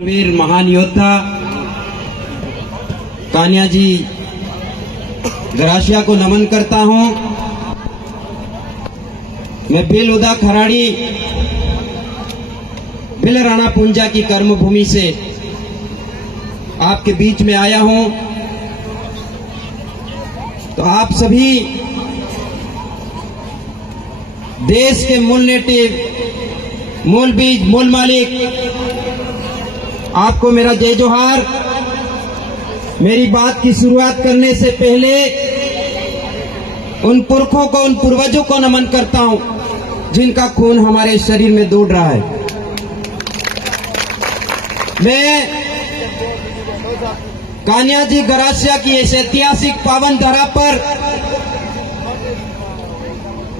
वीर महान योद्धा कान्या जी गरासिया को नमन करता हूं। मैं बेलुदा खराड़ी बिलराणा पुंजा की कर्मभूमि से आपके बीच में आया हूं। तो आप सभी देश के मूल नेटिव, मूल बीज, मूल मालिक, आपको मेरा जय जोहार। मेरी बात की शुरुआत करने से पहले उन पुरखों को, उन पूर्वजों को नमन करता हूं जिनका खून हमारे शरीर में दौड़ रहा है। मैं कान्या जी गरासिया की इस ऐतिहासिक पावन धरा पर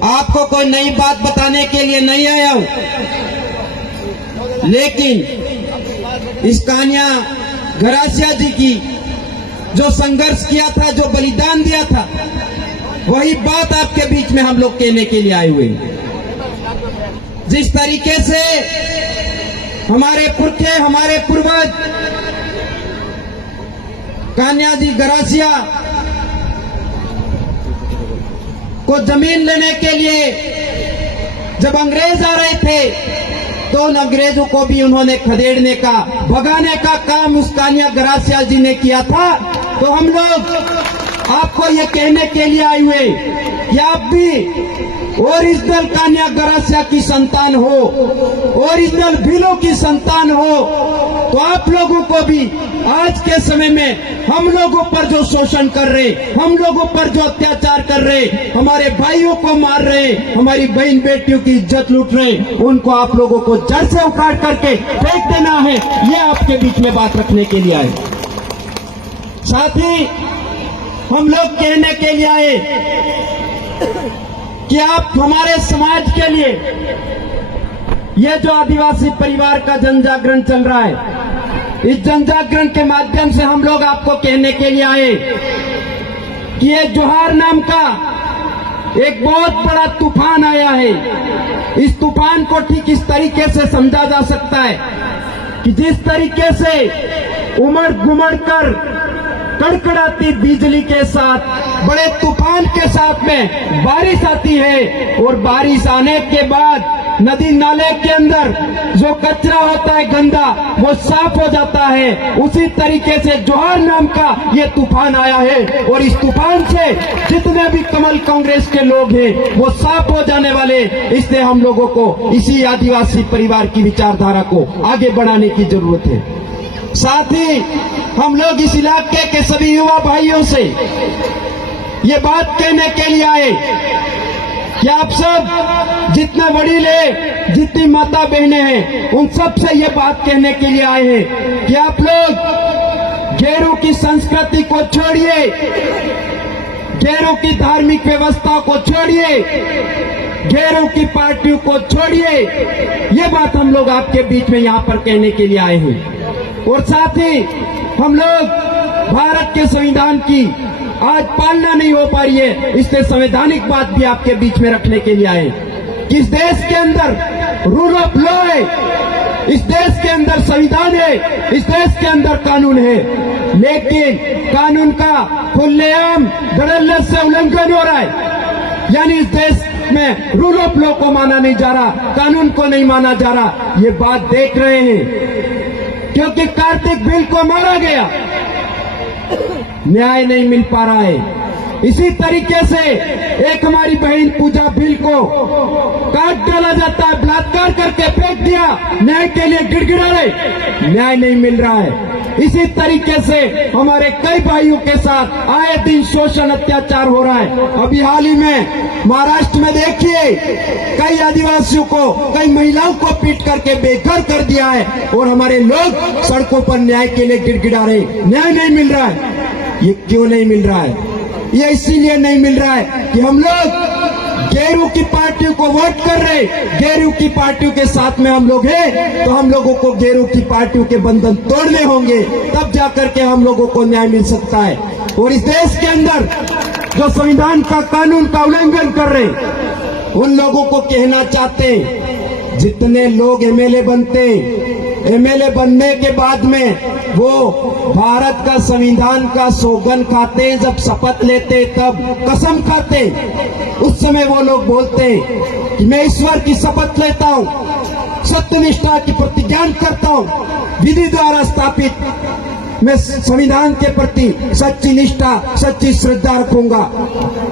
आपको कोई नई बात बताने के लिए नहीं आया हूं, लेकिन इस कान्या गरासिया जी की जो संघर्ष किया था, जो बलिदान दिया था, वही बात आपके बीच में हम लोग कहने के लिए आए हुए हैं। जिस तरीके से हमारे पुरखे, हमारे पूर्वज कान्या जी गरासिया को जमीन लेने के लिए जब अंग्रेज आ रहे थे तो उन अंग्रेजों को भी उन्होंने खदेड़ने का, भगाने का काम उस कान्या गरासिया जी ने किया था। तो हम लोग आपको ये कहने के लिए आए हुए कि आप भी ओरिजिनल कान्या गरासिया की संतान हो, ओरिजिनल भीलों की संतान हो, तो आप लोगों को भी आज के समय में हम लोगों पर जो शोषण कर रहे, हम लोगों पर जो अत्याचार कर रहे, हमारे भाइयों को मार रहे, हमारी बहन बेटियों की इज्जत लूट रहे, उनको आप लोगों को जड़ से उखाड़ करके फेंक देना है। ये आपके बीच में बात रखने के लिए आए। साथ ही हम लोग कहने के लिए आए कि आप हमारे समाज के लिए ये जो आदिवासी परिवार का जन जागरण चल रहा है, इस जन जागरण के माध्यम से हम लोग आपको कहने के लिए आए कि ये जोहार नाम का एक बहुत बड़ा तूफान आया है। इस तूफान को ठीक इस तरीके से समझा जा सकता है कि जिस तरीके से उमड़ घुमड़ कर कड़कड़ाती बिजली के साथ, बड़े तूफान के साथ में बारिश आती है और बारिश आने के बाद नदी नाले के अंदर जो कचरा होता है गंदा, वो साफ हो जाता है। उसी तरीके से जोहार नाम का ये तूफान आया है और इस तूफान से जितने भी कमल कांग्रेस के लोग हैं वो साफ हो जाने वाले। इसलिए हम लोगों को इसी आदिवासी परिवार की विचारधारा को आगे बढ़ाने की जरूरत है। साथ ही हम लोग इस इलाके के सभी युवा भाइयों से ये बात कहने के लिए आए कि आप सब जितने वडीले, जितनी माता बहनें हैं, उन सब से ये बात कहने के लिए आए हैं कि आप लोग गेरू की संस्कृति को छोड़िए, गेरू की धार्मिक व्यवस्था को छोड़िए, गेरू की पार्टियों को छोड़िए। ये बात हम लोग आपके बीच में यहाँ पर कहने के लिए आए हैं। और साथ ही हम लोग भारत के संविधान की आज पालना नहीं हो पा रही है, इसलिए संवैधानिक बात भी आपके बीच में रखने के लिए आए कि इस देश के अंदर रूल ऑफ लॉ है, इस देश के अंदर संविधान है, इस देश के अंदर कानून है, लेकिन कानून का खुलेआम धड़ल्ले से उल्लंघन हो रहा है। यानी इस देश में रूल ऑफ लॉ को माना नहीं जा रहा, कानून को नहीं माना जा रहा। ये बात देख रहे हैं क्योंकि कार्तिक बिल को मारा गया, न्याय नहीं मिल पा रहा है। इसी तरीके से एक हमारी बहन पूजा बिल को काट डाला जाता है, बलात्कार करके फेंक दिया, न्याय के लिए गिड़गिड़ा रहे, न्याय नहीं मिल रहा है। इसी तरीके से हमारे कई भाइयों के साथ आए दिन शोषण, अत्याचार हो रहा है। अभी हाल ही में महाराष्ट्र में देखिए, कई आदिवासियों को, कई महिलाओं को पीट करके बेघर कर दिया है और हमारे लोग सड़कों पर न्याय के लिए गिड़गिड़ा रहे, न्याय नहीं मिल रहा है। ये क्यों नहीं मिल रहा है? ये इसीलिए नहीं मिल रहा है कि हम लोग गेरू की पार्टियों को वोट कर रहे, गेरू की पार्टियों के साथ में हम लोग हैं, तो हम लोगों को गेरू की पार्टियों के बंधन तोड़ने होंगे, तब जाकर के हम लोगों को न्याय मिल सकता है। और इस देश के अंदर जो संविधान का, कानून का उल्लंघन कर रहे, उन लोगों को कहना चाहते हैं जितने लोग एमएलए बनते, एमएलए बनने के बाद में वो भारत का संविधान का सौगंध खाते, जब शपथ लेते तब कसम खाते, उस समय वो लोग बोलते कि मैं ईश्वर की शपथ लेता हूं, सत्यनिष्ठा की प्रतिज्ञा करता हूं, विधि द्वारा स्थापित मैं संविधान के प्रति सच्ची निष्ठा, सच्ची श्रद्धा रखूंगा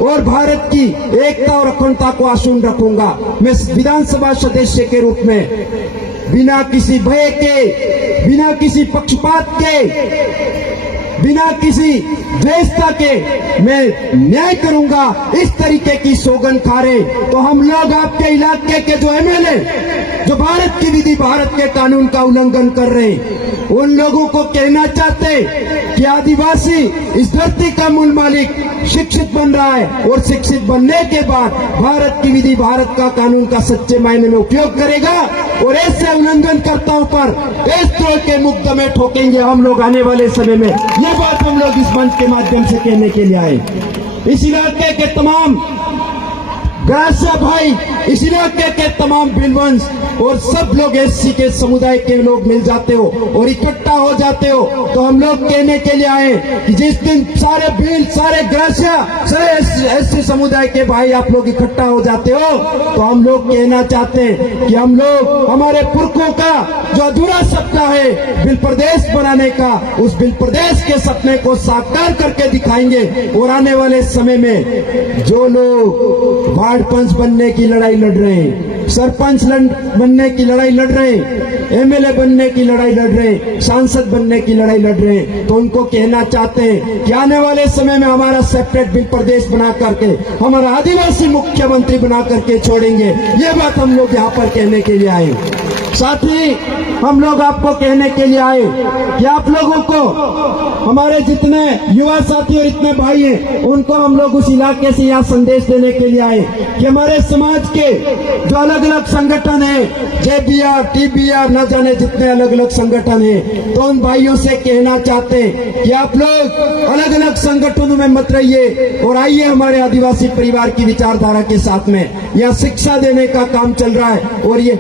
और भारत की एकता और अखंडता को अक्षुण्ण रखूंगा। मैं विधानसभा सदस्य के रूप में बिना किसी भय के, बिना किसी पक्षपात के, बिना किसी द्वेषता के मैं न्याय करूंगा, इस तरीके की सौगंध खा रहे तो हम लोग आपके इलाके के जो एमएलए जो भारत की विधि, भारत के कानून का उल्लंघन कर रहे हैं, उन लोगों को कहना चाहते कि आदिवासी इस धरती का मूल मालिक शिक्षित बन रहा है और शिक्षित बनने के बाद भारत की विधि, भारत का कानून का सच्चे मायने में उपयोग करेगा और ऐसे उल्लंघनकर्ताओं पर देशद्रोह के मुकदमे ठोकेंगे हम लोग आने वाले समय में। ये बात हम लोग इस मंच के माध्यम से कहने के लिए आए। इस इलाके के तमाम ग्रासिया भाई, इस इलाके के तमाम बिलवंश और सब लोग एससी के समुदाय के लोग मिल जाते हो और इकट्ठा हो जाते हो, तो हम लोग कहने के लिए आए कि जिस दिन सारे भील, सारे ग्रासिया, सारे एससी समुदाय के भाई आप लोग इकट्ठा हो जाते हो, तो हम लोग कहना चाहते हैं कि हम लोग हमारे पुरखों का जो अधूरा सपना है बिल प्रदेश बनाने का, उस बिल प्रदेश के सपने को साकार करके दिखाएंगे और आने वाले समय में जो लोग वार्ड पंच बनने की लड़ाई लड़ रहे हैं, सरपंच बनने की लड़ाई लड़ रहे हैं, एमएलए बनने की लड़ाई लड़ रहे हैं, सांसद बनने की लड़ाई लड़ रहे हैं, तो उनको कहना चाहते हैं कि आने वाले समय में हमारा सेपरेट बिल प्रदेश बना करके, हमारा आदिवासी मुख्यमंत्री बना करके छोड़ेंगे। ये बात हम लोग यहाँ पर कहने के लिए आए। साथ ही हम लोग आपको कहने के लिए आए कि आप लोगों को, हमारे जितने युवा साथी और इतने भाई हैं, उनको हम लोग उस इलाके से यहाँ संदेश देने के लिए आए कि हमारे समाज के जो अलग अलग संगठन है, जेबीआर, टीबीआर, न जाने जितने अलग अलग संगठन हैं, तो उन भाइयों से कहना चाहते हैं कि आप लोग अलग अलग संगठनों में मत रहिए और आइए हमारे आदिवासी परिवार की विचारधारा के साथ में। यहाँ शिक्षा देने का काम चल रहा है और ये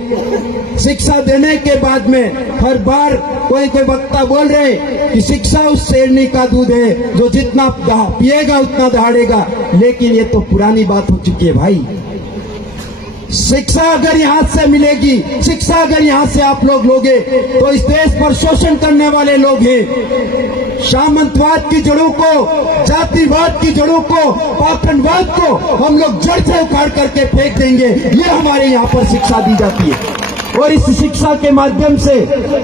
शिक्षा देने के बाद में हर बार कोई वक्ता बोल रहे कि शिक्षा उस शेरनी का दूध है जो जितना पिएगा उतना दहाड़ेगा, लेकिन ये तो पुरानी बात हो चुकी है भाई। शिक्षा अगर यहाँ से मिलेगी, शिक्षा अगर यहाँ से आप लोग लोगे, तो इस देश पर शोषण करने वाले लोग हैं, सामंतवाद की जड़ों को, जातिवाद की जड़ों को, पाखंडवाद को हम लोग जड़ से उखाड़ करके फेंक देंगे। ये हमारे यहाँ पर शिक्षा दी जाती है और इस शिक्षा के माध्यम से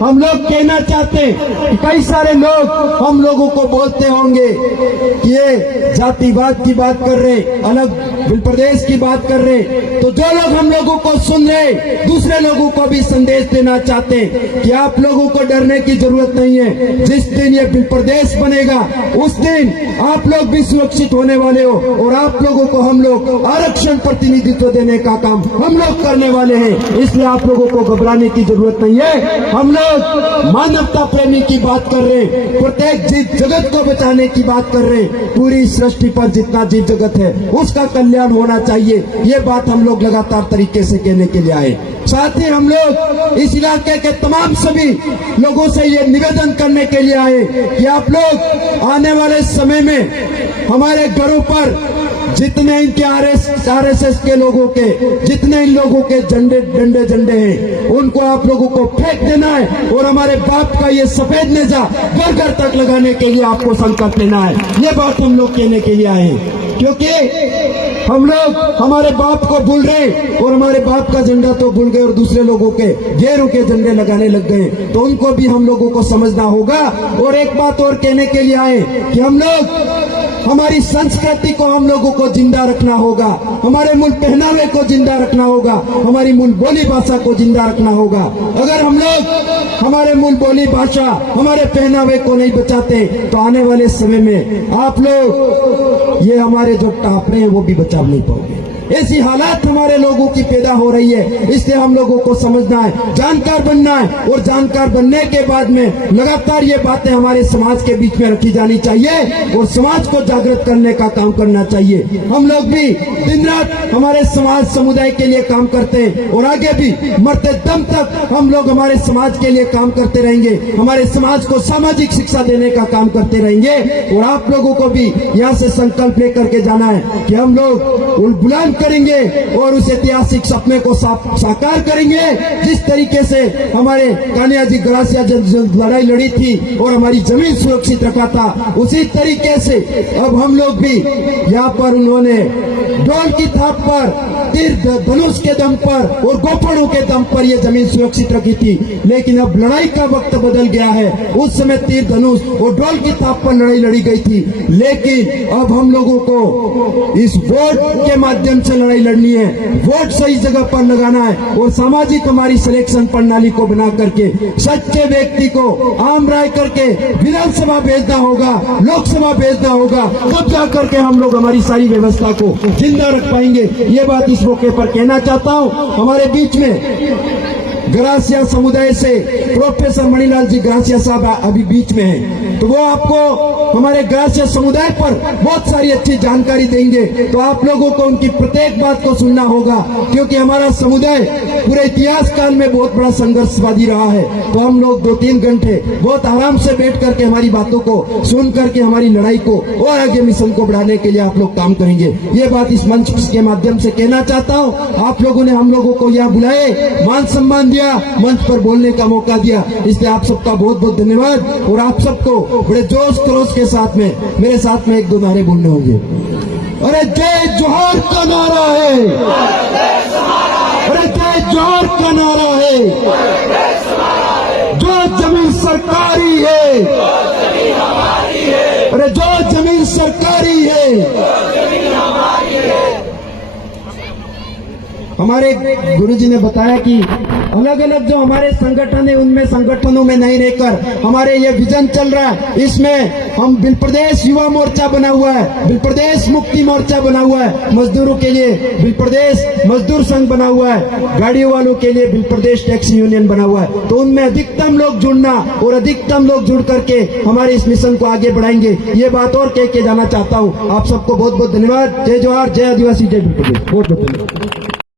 हम लोग कहना चाहते हैं कि कई सारे लोग हम लोगों को बोलते होंगे कि ये जातिवाद की बात कर रहे, अलग प्रदेश की बात कर रहे, तो जो लोग हम लोगों को सुन रहे, दूसरे लोगों को भी संदेश देना चाहते हैं कि आप लोगों को डरने की जरूरत नहीं है। जिस दिन ये प्रदेश बनेगा उस दिन आप लोग भी सुरक्षित होने वाले हो और आप लोगों को हम लोग आरक्षण प्रतिनिधित्व देने का काम हम लोग करने वाले हैं। इसलिए आप लोगों को घबराने की जरूरत नहीं है। हम लोग मानवता प्रेमी की बात कर रहे हैं, प्रत्येक जीव जगत को बचाने की बात कर रहे हैं। पूरी सृष्टि पर जितना जीव जगत है उसका कल्याण होना चाहिए, ये बात हम लोग लगातार तरीके से कहने के लिए आए। साथ ही हम लोग इस इलाके के तमाम सभी लोगों से ये निवेदन करने के लिए आए कि आप लोग आने वाले समय में हमारे घरों पर जितने इनके आरएसएस के लोगों के, जितने इन लोगों के डंडे झंडे हैं, उनको आप लोगों को फेंक देना है और हमारे बाप का ये सफेद नेजा घर घर तक लगाने के लिए आपको संकल्प लेना है। ये बात हम लोग कहने के लिए आए हैं क्योंकि हम लोग हमारे बाप को भूल रहे और हमारे बाप का झंडा तो भूल गए और दूसरे लोगों के गैरों के झंडे लगाने लग गए, तो उनको भी हम लोगों को समझना होगा। और एक बात और कहने के लिए आए कि हम लोग हमारी संस्कृति को हम लोगों को जिंदा रखना होगा, हमारे मूल पहनावे को जिंदा रखना होगा, हमारी मूल बोली भाषा को जिंदा रखना होगा। अगर हम लोग हमारे मूल बोली भाषा, हमारे पहनावे को नहीं बचाते तो आने वाले समय में आप लोग ये हमारे जो टापरे हैं वो भी बचा नहीं पाओगे। ऐसी हालात हमारे लोगों की पैदा हो रही है। इसलिए हम लोगों को समझना है, जानकार बनना है, और जानकार बनने के बाद में लगातार ये बातें हमारे समाज के बीच में रखी जानी चाहिए और समाज को जागृत करने का काम करना चाहिए। हम लोग भी दिन रात हमारे समाज समुदाय के लिए काम करते हैं और आगे भी मरते दम तक हम लोग हमारे समाज के लिए काम करते रहेंगे, हमारे समाज को सामाजिक शिक्षा देने का काम करते रहेंगे। और आप लोगों को भी यहाँ से संकल्प लेकर के जाना है कि हम लोग बुलंद करेंगे और उस ऐतिहासिक सपने को साकार करेंगे। जिस तरीके से हमारे कान्हा जी गरासिया लड़ाई लड़ी थी और हमारी जमीन सुरक्षित रखा था, उसी तरीके से अब हम लोग भी यहाँ पर उन्होंने ढोल की थाप पर, तीर धनुष के दम पर और गोफणों के दम पर यह जमीन सुरक्षित रखी थी। लेकिन अब लड़ाई का वक्त बदल गया है। उस समय तीर धनुष और ढोल की थाप पर लड़ाई लड़ी गई थी, लेकिन अब हम लोगों को इस वोट के माध्यम से लड़ाई लड़नी है। वोट सही जगह पर लगाना है और सामाजिक हमारी सिलेक्शन प्रणाली को बना करके सच्चे व्यक्ति को आम राय करके विधानसभा भेजना होगा, लोकसभा भेजना होगा, तब जाकर के हम लोग हमारी सारी व्यवस्था को जिंदा रख पाएंगे। ये बात इस मौके पर कहना चाहता हूँ। हमारे बीच में गरासिया समुदाय से प्रोफेसर मणिलाल जी गरासिया साहब अभी बीच में हैं, तो वो आपको हमारे गरासिया समुदाय पर बहुत सारी अच्छी जानकारी देंगे। तो आप लोगों को उनकी प्रत्येक बात को सुनना होगा, क्योंकि हमारा समुदाय पूरे इतिहास काल में बहुत बड़ा संघर्षवादी रहा है। तो हम लोग 2-3 घंटे बहुत आराम से बैठ करके हमारी बातों को सुन करके हमारी लड़ाई को और आगे मिशन को बढ़ाने के लिए आप लोग काम करेंगे। ये बात इस मंच के माध्यम से कहना चाहता हूँ। आप लोगों ने हम लोगों को यहाँ बुलाए, मान सम्मान दिया, मंच पर बोलने का मौका दिया, इसलिए आप सबका बहुत बहुत धन्यवाद। और आप सबको बड़े जोश खरोश के साथ में मेरे साथ में 1-2 नारे बोलने होंगे। अरे जय जोहार का नारा है, अरे जय जोहार का नारा है, जो जमीन सरकारी है, अरे जो जमीन सरकारी है। हमारे गुरुजी ने बताया कि अलग अलग जो हमारे संगठन है उनमें संगठनों में नहीं रहकर हमारे ये विजन चल रहा है। इसमें हम बिल प्रदेश युवा मोर्चा बना हुआ है, बिल प्रदेश मुक्ति मोर्चा बना हुआ है, मजदूरों के लिए बिल प्रदेश मजदूर संघ बना हुआ है, गाड़ियों वालों के लिए बिल प्रदेश टैक्सी यूनियन बना हुआ है। तो उनमें अधिकतम लोग जुड़ना और अधिकतम लोग जुड़ करके हमारे इस मिशन को आगे बढ़ाएंगे। ये बात और कह के जाना चाहता हूँ। आप सबको बहुत बहुत धन्यवाद। जय जोहार, जय आदिवासी, जय बिल प्रदेश। बहुत बहुत धन्यवाद।